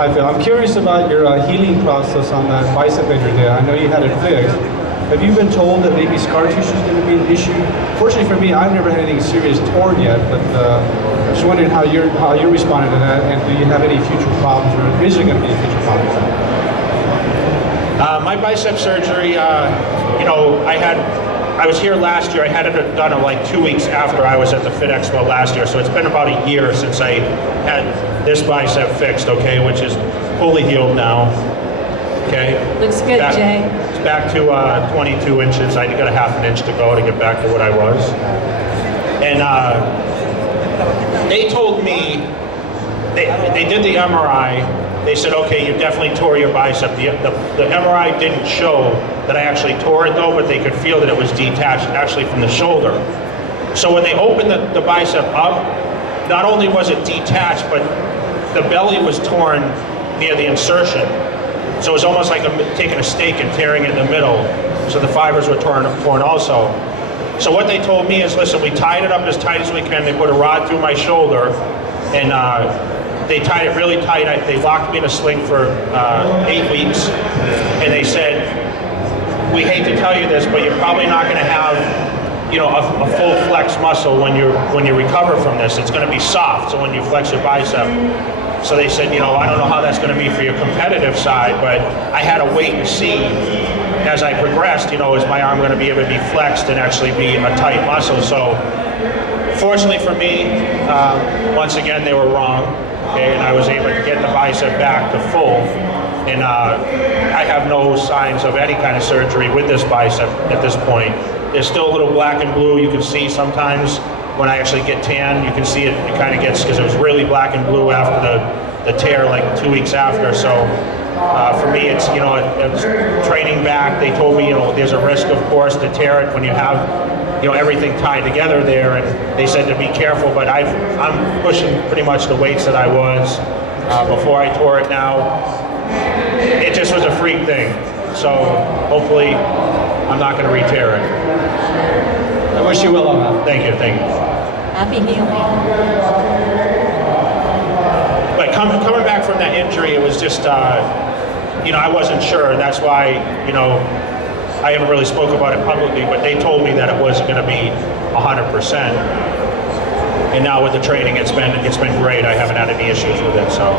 Hi Phil, I'm curious about your healing process on that bicep injury there. I know you had it fixed. Have you been told that maybe scar tissue is going to be an issue? Fortunately for me, I've never had anything serious torn yet, but I'm just wondering how you're responding to that, and do you have any future problems, or is there going to be a future problem with that? My bicep surgery, I was here last year. I had it done like 2 weeks after I was at the Fit Expo last year, so it's been about a year since I had this bicep fixed, okay, which is fully healed now, okay? Looks good, Jay. It's back to 22 inches. I got a half an inch to go to get back to what I was. And they told me, they did the MRI. They said, okay, you definitely tore your bicep. The MRI didn't show that I actually tore it though, but they could feel that it was detached actually from the shoulder. So when they opened the bicep up, not only was it detached, but the belly was torn near the insertion. So it was almost like taking a steak and tearing it in the middle. So the fibers were torn also. So what they told me is, listen, we tied it up as tight as we can. They put a rod through my shoulder, and they tied it really tight. They locked me in a sling for 8 weeks, and they said, we hate to tell you this, but you're probably not going to have, a full flex muscle when you recover from this. It's going to be soft. So when you flex your bicep. So they said, I don't know how that's going to be for your competitive side, but I had to wait and see as I progressed. Is my arm going to be able to be flexed and actually be a tight muscle? So fortunately for me, once again they were wrong. Okay, and I was able to get the bicep back to full, and I have no signs of any kind of surgery with this bicep at this point. There's still a little black and blue. You can see sometimes when I actually get tan, you can see it kind of gets, because it was really black and blue after the tear like 2 weeks after. So for me, it's, it's training back. They told me, there's a risk, of course, to tear it when you have everything tied together there, and they said to be careful, but I'm pushing pretty much the weights that I was before I tore it now. It just was a freak thing, so hopefully I'm not going to re-tear it. I wish you well on that. Thank you. Happy healing. But coming back from that injury, it was just, I wasn't sure. That's why, I haven't really spoke about it publicly, but they told me that it wasn't going to be 100%. And now with the training, it's been great. I haven't had any issues with it, so.